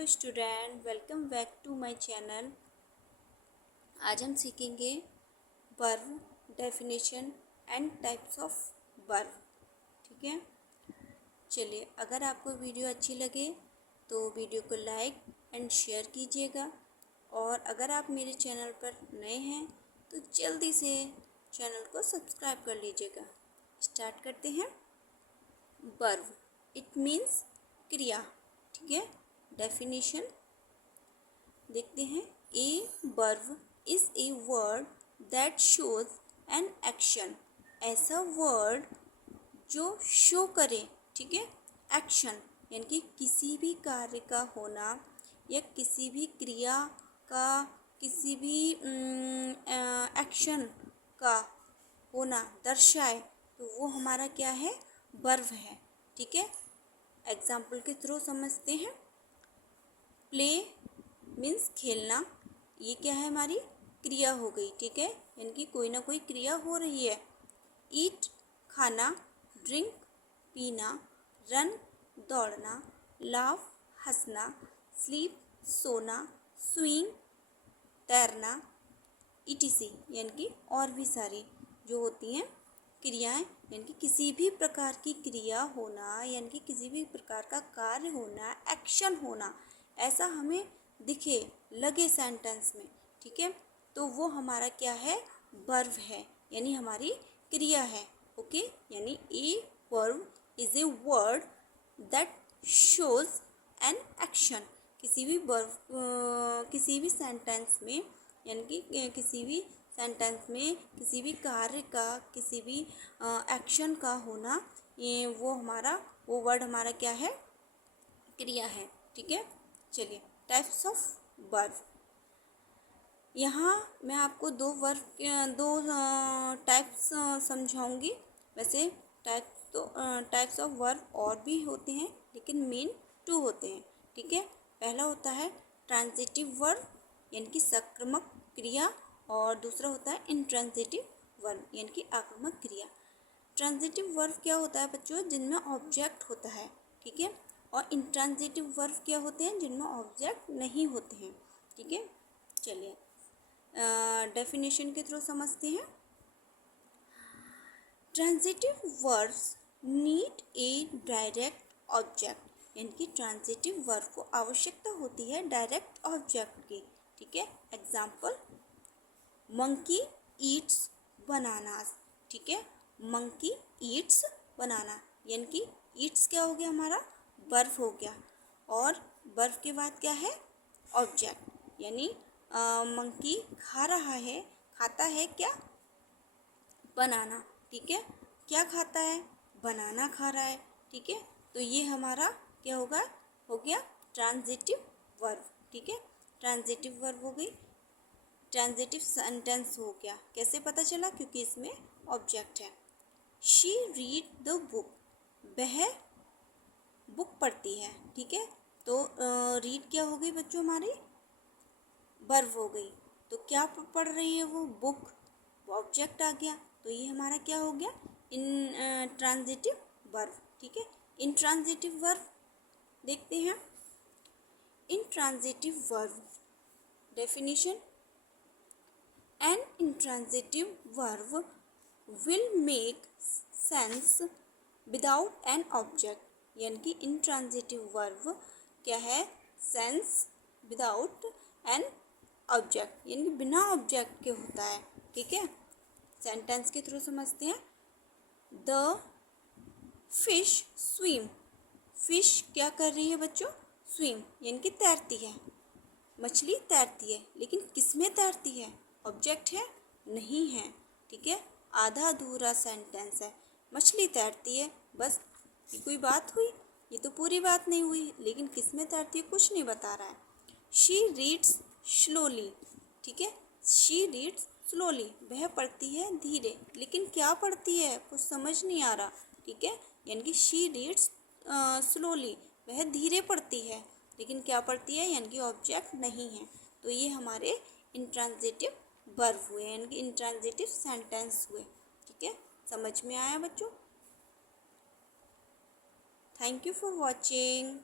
Hello student, welcome back to my channel. आज हम सीखेंगे verb, definition and types of verb. ठीक है, चलिए, अगर आपको वीडियो अच्छी लगे तो वीडियो को लाइक एंड शेयर कीजिएगा, और अगर आप मेरे चैनल पर नए हैं तो जल्दी से चैनल को सब्सक्राइब कर लीजिएगा। स्टार्ट करते हैं। वर्ब, इट मीन्स क्रिया। ठीक है, डेफिनेशन देखते हैं। A verb is a word that shows an action. ऐसा वर्ड जो शो करे, ठीक है, एक्शन, यानी कि किसी भी कार्य का होना या किसी भी क्रिया का, किसी भी एक्शन का होना दर्शाए, तो वो हमारा क्या है, वर्ब है। ठीक है, एग्जाम्पल के थ्रू समझते हैं। प्ले मीन्स खेलना, ये क्या है, हमारी क्रिया हो गई। ठीक है, यानी कि कोई ना कोई क्रिया हो रही है। ईट खाना, ड्रिंक पीना, रन दौड़ना, लाफ हंसना, स्लीप सोना, स्विंग तैरना, ईटीसी, यानी कि और भी सारी जो होती हैं क्रियाएं, यानी कि किसी भी प्रकार की क्रिया होना, यानी कि किसी भी प्रकार का कार्य होना, एक्शन होना, ऐसा हमें दिखे, लगे सेंटेंस में। ठीक है, तो वो हमारा क्या है, वर्ब है, यानी हमारी क्रिया है। ओके, यानी a verb is a word that shows an action. किसी भी वर्ब, किसी भी सेंटेंस में, यानी कि किसी भी सेंटेंस में किसी भी कार्य का, किसी भी एक्शन का होना, ये वो वर्ड हमारा क्या है, क्रिया है। ठीक है, चलिए, टाइप्स ऑफ वर्ब। यहाँ मैं आपको दो टाइप्स समझाऊंगी। वैसे टाइप्स ऑफ वर्ब और भी होते हैं, लेकिन मेन 2 होते हैं। ठीक है, पहला होता है ट्रांजिटिव वर्ब, यानी कि सक्रमक क्रिया, और दूसरा होता है इंट्रांजिटिव वर्ब, यानी कि आक्रामक क्रिया। ट्रांजिटिव वर्ब क्या होता है बच्चों, जिनमें ऑब्जेक्ट होता है। ठीक है, और इंट्रांजिटिव वर्ब क्या होते हैं, जिनमें ऑब्जेक्ट नहीं होते हैं। ठीक है, चलिए डेफिनेशन के थ्रू समझते हैं। Transitive verbs need a direct object, यानी कि ट्रांजिटिव वर्ब को आवश्यकता होती है डायरेक्ट ऑब्जेक्ट की। ठीक है, एग्जाम्पल, मंकी ईट्स बनानास। ठीक है, मंकी ईट्स बनाना, यानी कि ईट्स क्या हो गया, हमारा वर्ब हो गया, और वर्ब के बाद क्या है, ऑब्जेक्ट, यानी मंकी खा रहा है, खाता है क्या, बनाना। ठीक है, क्या खाता है, बनाना खा रहा है। ठीक है, तो ये हमारा क्या होगा, हो गया ट्रांजिटिव वर्ब। ठीक है, ट्रांजिटिव वर्ब हो गई, ट्रांजिटिव सेंटेंस हो गया। कैसे पता चला, क्योंकि इसमें ऑब्जेक्ट है। शी रीड द बुक, वह बुक पढ़ती है। ठीक है, तो रीड क्या हो गई बच्चों, हमारी वर्ब हो गई। तो क्या पढ़ रही है वो, बुक, ऑब्जेक्ट आ गया, तो ये हमारा क्या हो गया, इन ट्रांजिटिव वर्ब। ठीक है, इंट्रांजिटिव वर्ब देखते हैं। Intransitive verb definition, an intransitive verb will make sense without an object, यानी कि इंट्रांजिटिव वर्ब क्या है, सेंस विदाउट एन ऑब्जेक्ट, यानी कि बिना ऑब्जेक्ट के होता है। ठीक है, सेंटेंस के थ्रू समझते हैं। द फिश स्विम, फिश क्या कर रही है बच्चों, स्विम, यानी कि तैरती है, मछली तैरती है, लेकिन किस में तैरती है, ऑब्जेक्ट है, नहीं है। ठीक है, आधा अधूरा सेंटेंस है, मछली तैरती है, बस, ये कोई बात हुई, ये तो पूरी बात नहीं हुई, लेकिन किस में तैरती है कुछ नहीं बता रहा है। शी रीड्स स्लोली, ठीक है, शी रीड्स स्लोली, वह पढ़ती है धीरे, लेकिन क्या पढ़ती है कुछ समझ नहीं आ रहा। ठीक है, यानी कि शी रीड्स स्लोली, वह धीरे पढ़ती है, लेकिन क्या पढ़ती है, यानी कि ऑब्जेक्ट नहीं है। तो ये हमारे इंट्रांजिटिव वर्ब हुए, यानी कि इंट्रांजिटिव सेंटेंस हुए। ठीक है, समझ में आया बच्चों? Thank you for watching.